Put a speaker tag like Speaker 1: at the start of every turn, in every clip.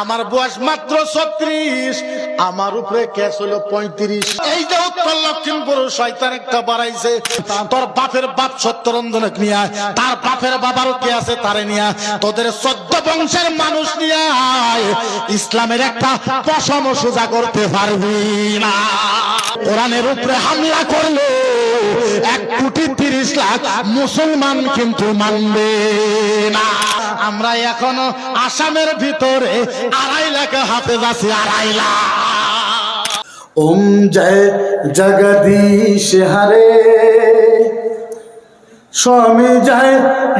Speaker 1: আমার বয়স মাত্র ছত্রিশ, আমার উপরে ক্যাশ হলো পঁয়ত্রিশ। এই যে উত্তর লক্ষিমপুর শয়তান একটা বাড়াইছে, তোর বাপের বাপ সত্যরঞ্জন নিয়ে, তার বাপের বাবারও কে আছে তারে নিয়ে, তোদের চোদ্দ বংশের মানুষ নিয়ে, ইসলামের একটা পশম সোজা করতে পারবি না। কোরআনের উপরে হামলা করলে ইসলাম মুসলমান কিন্তু মানবে না। আমরা এখনও আসামের ভিতরে আড়াই লাখ হাফেজ আছি আড়াই লাখ।
Speaker 2: ওম জয়
Speaker 1: জগদীশ হরে। স্বামী জয়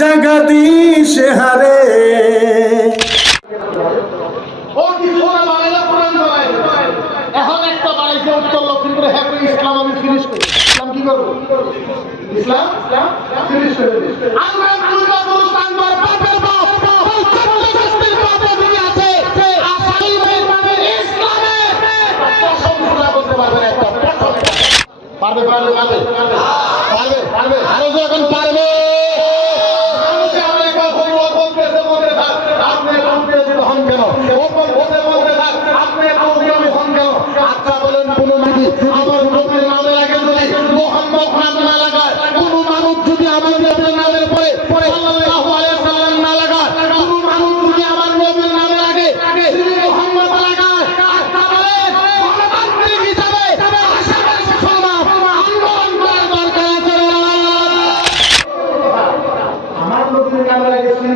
Speaker 1: জগদীশ হরে। এখন একটা বাড়িতে উত্তর লক্ষ্মীপুরে হ্যাপি ইসলাম আমি ফিনিশ করি। কি করব ইসলাম ফিনিশ করে। আমরা ইসলামে প্রথম। পারবে পারবে পারবে পারবে পারবে আরও যখন পারবে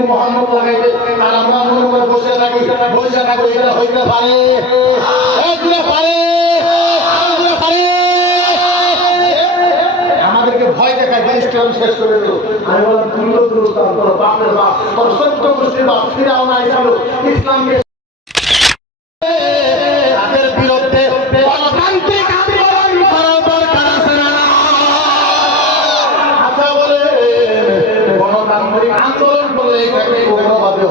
Speaker 1: মোহাম্মদ লাগাইবে আর আমরা মনে করে বসে থাকি বসে থাকি হইতে পারে। আমাদেরকে ভয় দেখায় আন্দোলন করার দরকার আছে না আচ্ছা বলে গণতান্ত্রিক আন্দোলন করলে এটাকে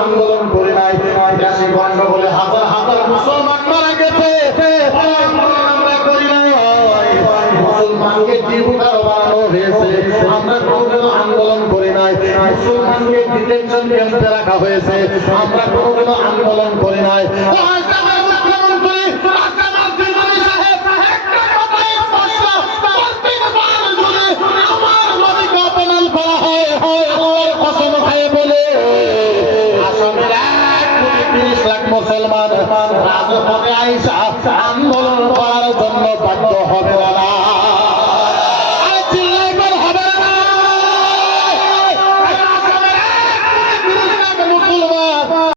Speaker 1: আন্দোলন করি নাই। দেশি গণ্ড বলে হাজার হাজার মুসলমান মারা গেছে। আন্দোলন করি নাই। আন্দোলন করার জন্য বাধ্য হবে না।